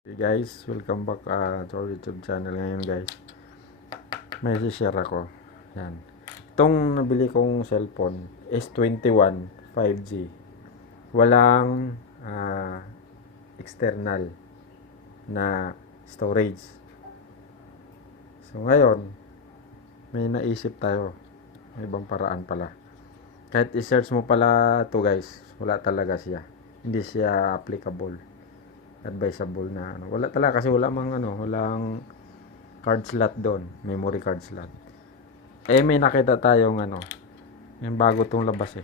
Hey guys, welcome back to our YouTube channel ngayon guys. May share ako. Yan. Itong nabili kong cellphone S21 5G. Walang external na storage. So ngayon, may naisip tayo. May ibang paraan pala. Kahit i-search mo pala to guys, wala talaga siya. Hindi siya applicable. Advisable na ano. Wala talaga kasi walang card slot doon, memory card slot. May nakita tayong yung bago tong labas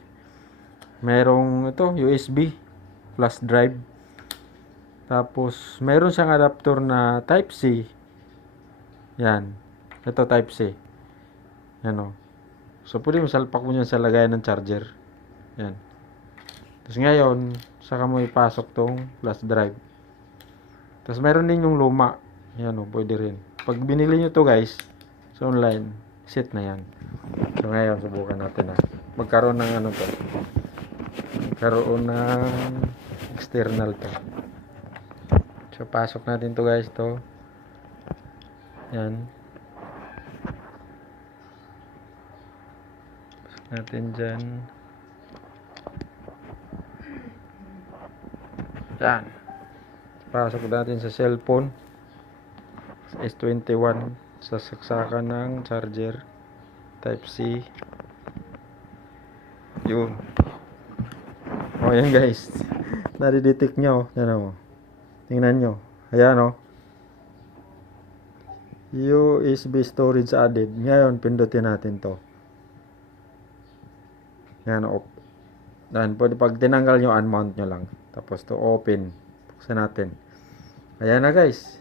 Merong ito, USB flash drive. Tapos meron siyang adapter na Type C. Yan. Ito Type C. Yan o. So pwede mo salpak mo yan sa lagayan ng charger. Yan. Tapos ngayon, saka mo ipasok tong flash drive. Tapos meron din yung luma. Yan o, pwede rin. Pag binili nyo to guys, sa online, set na yan. So ngayon, subukan natin magkaroon ng to. Magkaroon ng external to. So pasok natin to guys, to. Yan. Pasok natin dyan. Yan. Pasok natin sa cellphone sa S21 sa saksakan ng charger Type C. Yun. Yan guys. Nare-detect nyo. Yan tingnan nyo. Ayan USB storage added. Ngayon pindutin natin to. Yan Dan pwede pag tinanggal nyo, unmount nyo lang. Tapos to open. Buksan natin. Ayan na guys.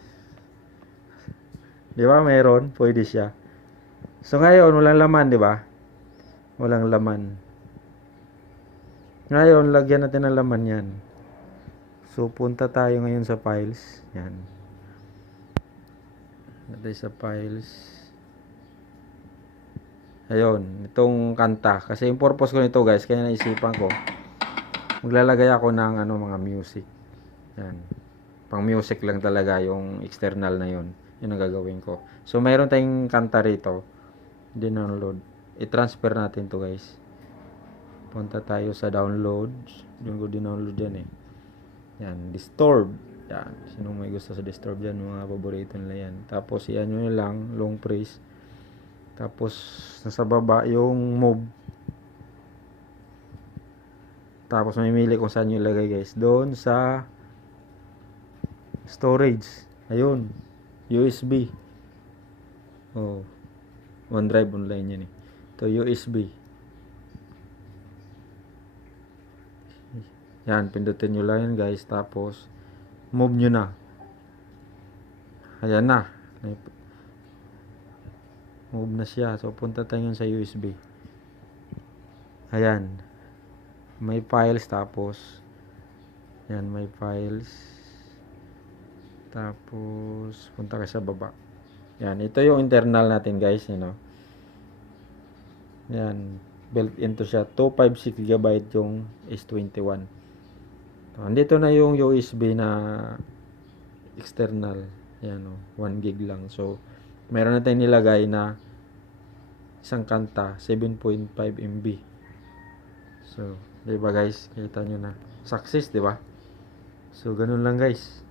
Di ba meron? Pwede siya. So ngayon, walang laman, di ba? Walang laman. Ngayon, lagyan natin ng laman yan. So punta tayo ngayon sa files. Yan. Natin sa files. Ayun, itong kanta. Kasi yung purpose ko nito guys, kaya naisipan ko, maglalagay ako ng mga music. Yan. Pang music lang talaga yung external na yun. Yun ang gagawin ko. So, mayroon tayong kanta rito. Dinownload. I-transfer natin to guys. Punta tayo sa downloads. Yung ko dinownload yan Yan. Disturb. Yan. Sinong may gusto sa Disturb yan? Mga paborito nila yan. Tapos, yan yun lang. Long press. Tapos, nasa baba yung move. Tapos, mamimili kung saan yung ilagay guys. Doon sa storage. Ayun. USB. OneDrive online yan Ito USB. Yan, pindutin nyo lang yan guys. Tapos, move nyo na. Ayan na. Move na siya. So, punta tayo sa USB. Ayan. May files tapos. Yan, may files. Tapos, punta ka sa baba. Yan, ito yung internal natin guys, Yan, built into siya. 256GB yung S21. So, andito na yung USB na external. Yan 1GB lang. So, meron na tayong nilagay na isang kanta, 7.5 MB. So, 'di ba guys? Kita nyo na. Success, 'di ba? So, ganun lang guys.